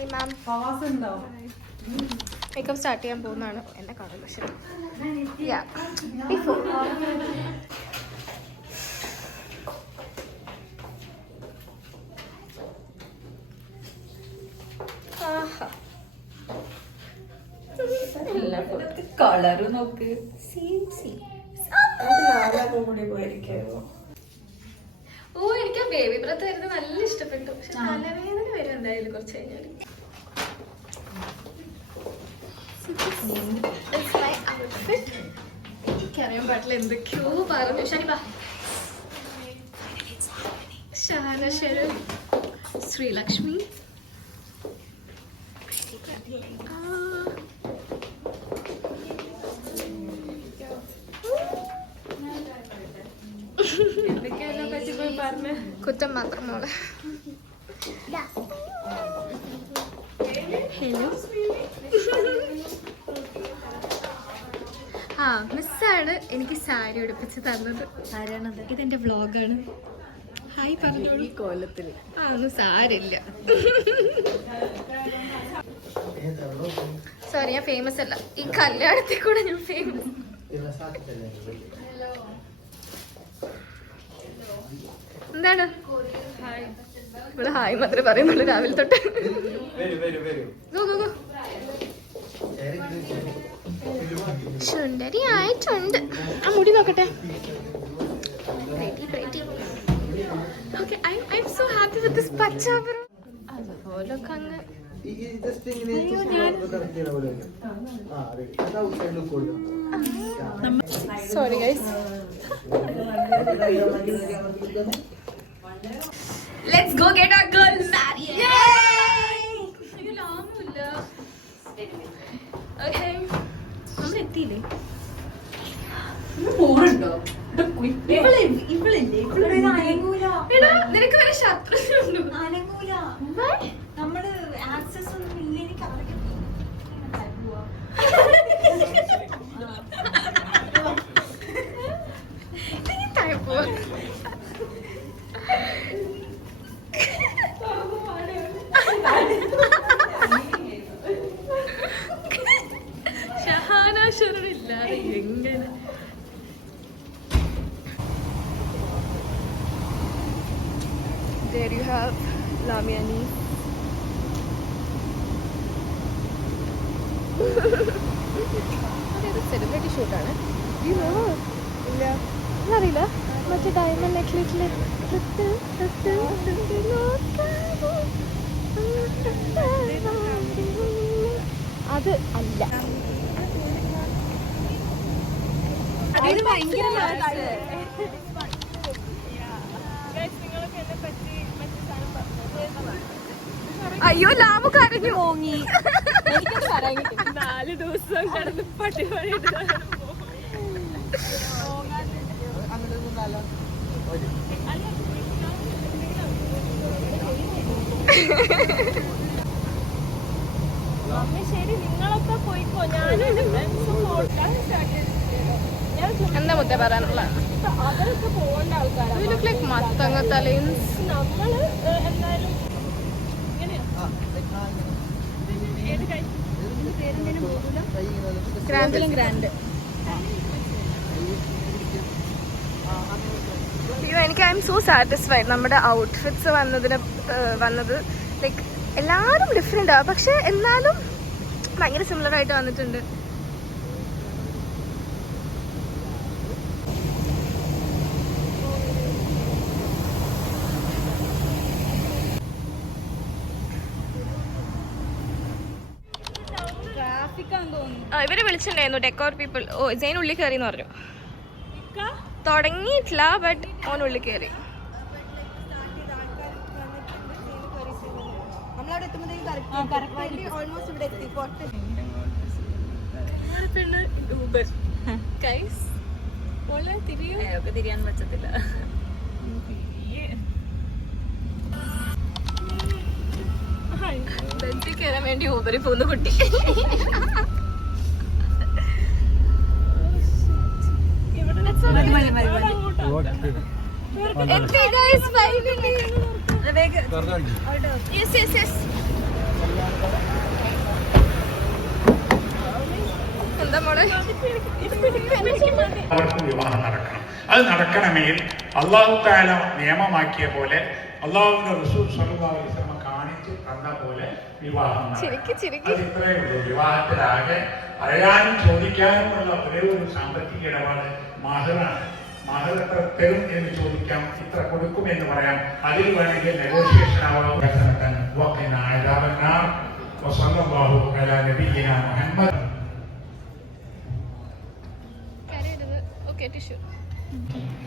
Hi ma'am. Makeup start ചെയ്യാൻ പോകുന്നതാണ്. എന്നെ കാണും പക്ഷേ കളറ് നോക്ക്. ഓ എനിക്ക് ആ ബേബി ബ്രത്ത് വരുന്നത് നല്ല ഇഷ്ടപ്പെട്ടു. പക്ഷെ തലവേദന വരും എന്തായാലും കുറച്ച് കഴിഞ്ഞാൽ. എനിക്കറിയാൻ പാടില്ല എന്തൊക്കെയോ പറഞ്ഞു. ഷനിബ ഷാനശരു ശ്രീലക്ഷ്മി കുറ്റം മാത്രം മോളെ. ഹലോ ആ മിസ്സാണ് എനിക്ക് സാരി ഉടുപ്പിച്ച് തന്നത്. ആരാണത്? ഇതെന്റെ വ്ളോഗാണ്. ഹായ് പറഞ്ഞോളൂ. ഈ കോലത്തിൽ ആ ഒന്നും സാരില്ല. സോറി ഞാൻ ഫേമസ് അല്ല. ഈ കല്യാണത്തിൽ കൂടെ ഞാൻ ഫേമസ്. എന്താണ് ഇവിടെ ഹായ് മാത്രമേ പറയുന്നുള്ളൂ രാവിലെ തൊട്ട്. ചുണ്ടരി ആയിട്ടുണ്ട്. ആ മുടി നോക്കട്ടെ. Okay, I'm so happy with this പച്ചാപുരം. അതുപോലൊക്കെ അങ്ങ് sorry guys. Let's go get our girl married. Yay! Okay. നമ്മൾ എത്തിയില്ലേ? പോകണ്ടോ? നിനക്ക് വരെ ശത്രുണ്ടോ? നമ്മള് ആക്സസ് ഒന്നും ഇല്ല. എനിക്ക് ഷഹാനാശറില്ലാതെ എങ്ങനെ? There you have Lamiani. അതൊരു സെലിബ്രിറ്റി ഷൂട്ടാണ്. ഇല്ല അറിയില്ല. മറ്റേ ഡയമണ്ട് നെക്ലേസിലെ അത് അല്ല. അയ്യോ ലാമു കരഞ്ഞു പോങ്ങി. 4 ദിവസം കിടന്ന് പട്ടിപണിയിട്ട് ശരി. നിങ്ങളൊക്കെ പോയിക്കോ. എന്താ മുത്തേ പറയാനുള്ള? അവരൊക്കെ പോകേണ്ട ആൾക്കാരാണ്. മത്തങ്ങ തലയും നമ്മള് എന്തായാലും ഗ്രാൻഡ്. എനിക്ക് ഐ എം സോ സാറ്റിസ്ഫൈഡ്. നമ്മുടെ ഔട്ട്ഫിറ്റ്സ് വന്നത് ലൈക്ക് എല്ലാവരും ഡിഫറെൻ്റ് ആണ്, പക്ഷെ എന്നാലും ഭയങ്കര സിമിലർ ആയിട്ട് വന്നിട്ടുണ്ട്. ഇവര് വിളിച്ചിട്ടുണ്ടായിരുന്നു ഡെക്കോർ പീപ്പിൾ. ഓ ജൈൻ ഉള്ളിൽ കയറി എന്ന് പറഞ്ഞു. തുടങ്ങിയിട്ടില്ല, ബട്ട് ഓൻ ഉള്ളിൽ കയറി. തിരിയാൻ പറ്റത്തില്ല. ബസ്സിൽ കയറാൻ വേണ്ടി ഊബറിൽ പോകുന്ന കുട്ടി. അവർക്ക് വിവാഹം നടക്കണം. അത് നടക്കണമെങ്കിൽ അള്ളാഹു തആല നിയമമാക്കിയ പോലെ അള്ളാഹുവിന്റെ റസൂൽ സ്വല്ലല്ലാഹു അലൈഹി വസല്ലം കാണിച്ച് തന്ന പോലെ വിവാഹം നടക്കണം. അത് ഇത്രയേ ഉള്ളൂ. വിവാഹത്തിലാകെ പറയാനും ചോദിക്കാനുമുള്ള ഒരേ ഒരു സാമ്പത്തിക ഇടപാട് മഹറാണ്. മഹർ എത്ര തരും എന്ന് ചോദിക്കാം, ഇത്ര കൊടുക്കുമെന്ന് പറയാം. അതിൽ വേണമെങ്കിൽ നെഗോഷിയേഷൻ ആവാം. വസല്ലല്ലാഹു അലാ നബിയിനാ മുഹമ്മദ്.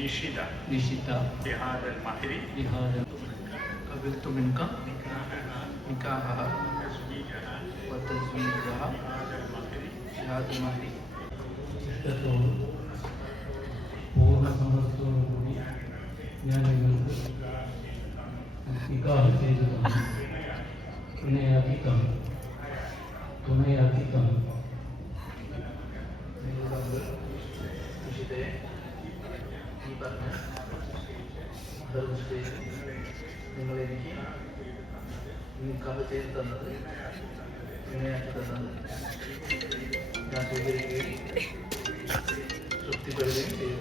نشيدة بهذا المهر قبلت منك نكاحها وتزويجها بهذا المهر. പൂർണ്ണ സമ്മതത്തോടുകൂടി ഞാൻ നിങ്ങൾക്ക് നിക്കാഹ് ചെയ്തു തന്നു, തുണയാക്കി തന്നു. ഈ പറഞ്ഞ നിങ്ങൾ എനിക്ക് നിക്കാഹ് ചെയ്ത് തന്നത്, തുണയാക്കി തന്നത് ഞാൻ സ്വീകരിക്കുകയും തൃപ്തിപ്പെടുകയും ചെയ്തു.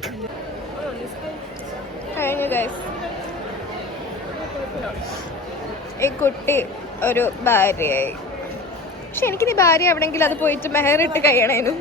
കഴിഞ്ഞു ഗൈസ്. ഈ കുട്ടി ഒരു ഭാര്യയായി. പക്ഷെ എനിക്കിനി ഭാര്യ എവിടെങ്കിലും അത് പോയിട്ട് മെഹറിട്ട് കഴിയണേനു.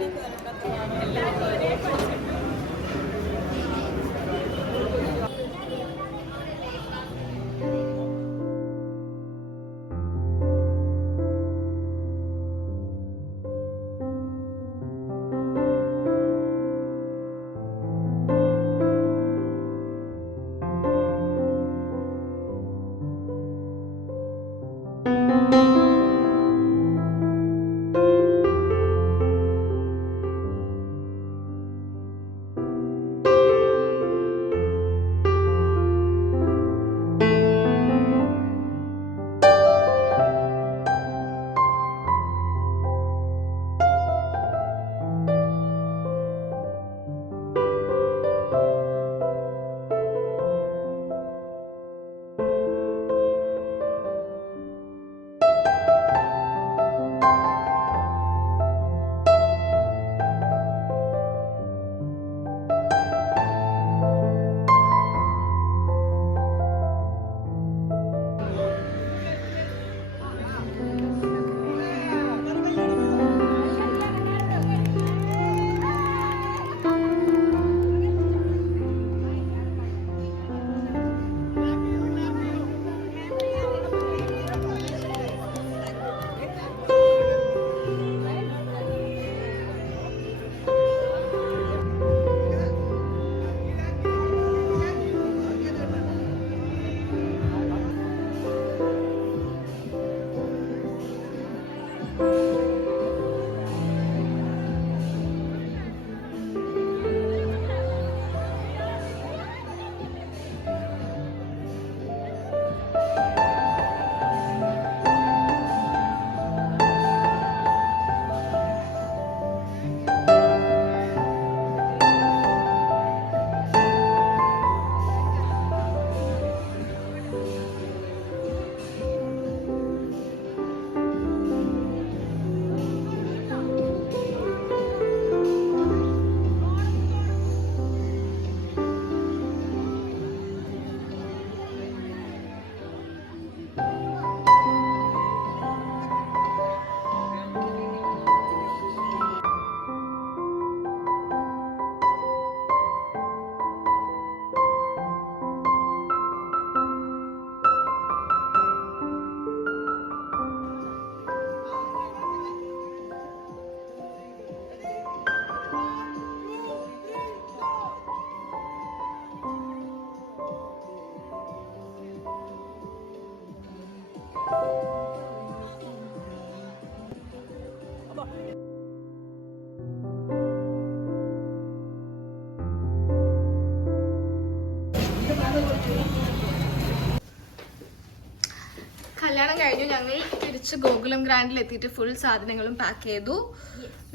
കല്യാണം കഴിഞ്ഞു. ഞങ്ങൾ തിരിച്ച് ഗോകുലം ഗ്രാൻഡിൽ എത്തിയിട്ട് ഫുൾ സാധനങ്ങളും പാക്ക് ചെയ്തു.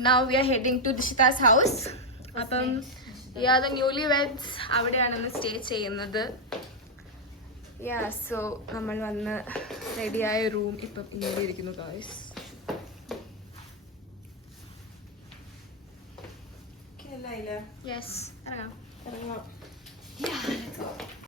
Now we are heading to Dishita's house. അപ്പം ദ ന്യൂലി വെഡ്സ് അവിടെയാണ് സ്റ്റേ ചെയ്യുന്നത്. സോ നമ്മൾ വന്ന് റെഡിയായ റൂം ഇപ്പം ഇങ്ങനെ ഇരിക്കുന്നു ഗായ്സ്. യെസ് ഇറങ്ങാം ഇറങ്ങാം. Yeah, let's go.